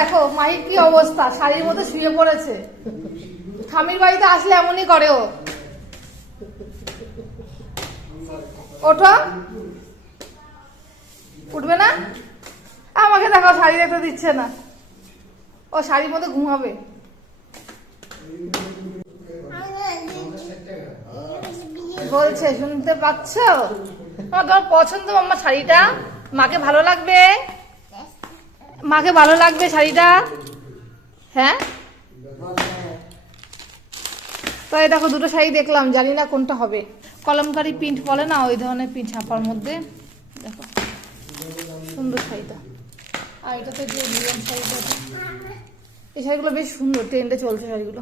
দেখো মাহির কি অবস্থা, শাড়ির মধ্যে শুয়ে পড়েছে। ঠামির বাড়িতে আসলে এমনই করে ও। ওঠো, উঠবে না? আমাকে দেখো শাড়ি দেখতে দিচ্ছে না, ও শাড়ির মধ্যে ঘুমাবে। বলছে শুনতে পাচ্ছ? তোমার পছন্দ মাম্মা শাড়িটা? মাকে ভালো লাগবে? মাকে ভালো লাগবে শাড়িটা? হ্যাঁ, তাই দেখো দুটো শাড়ি দেখলাম, জানি না কোনটা হবে। কলমকারি প্রিন্ট বলে না, ওই ধরনের প্রিন্ট ছাপার মধ্যে। দেখো সুন্দর শাড়িটা। আর এটাতে যে লিলেন শাড়িটা, এই শাড়িগুলো বেশ সুন্দর, ট্রেন্ডে চলছে শাড়িগুলো।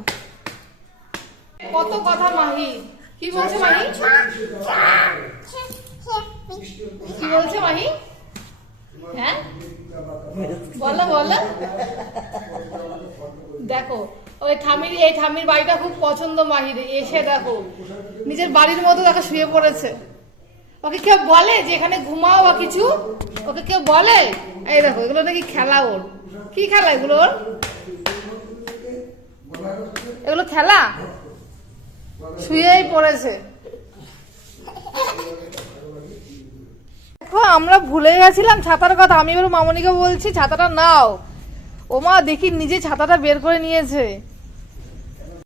কত কথা মাহি, কি বলছে মাহি? কি বলছে মাহি? হ্যাঁ বলো বলো। দেখো ওই ঠামির, এই ঠামির বাড়িটা খুব পছন্দ মাহির। এসে দেখো নিজের বাড়ির মতো দেখো শুয়ে পড়েছে। ওকে কেউ বলে যে এখানে ঘুমাও বা কিছু? ওকে কেউ বলে? এই দেখো এগুলো নাকি খেলা ওর। কি খেলা এগুলো ওর? এগুলো খেলা? শুয়েই পড়েছে। দেখো আমরা ভুলে গেছিলাম ছাতার কথা। আমি এবার মামনিকে বলছি ছাতাটা নাও। ওমা দেখি নিজে ছাতাটা বের করে নিয়েছে।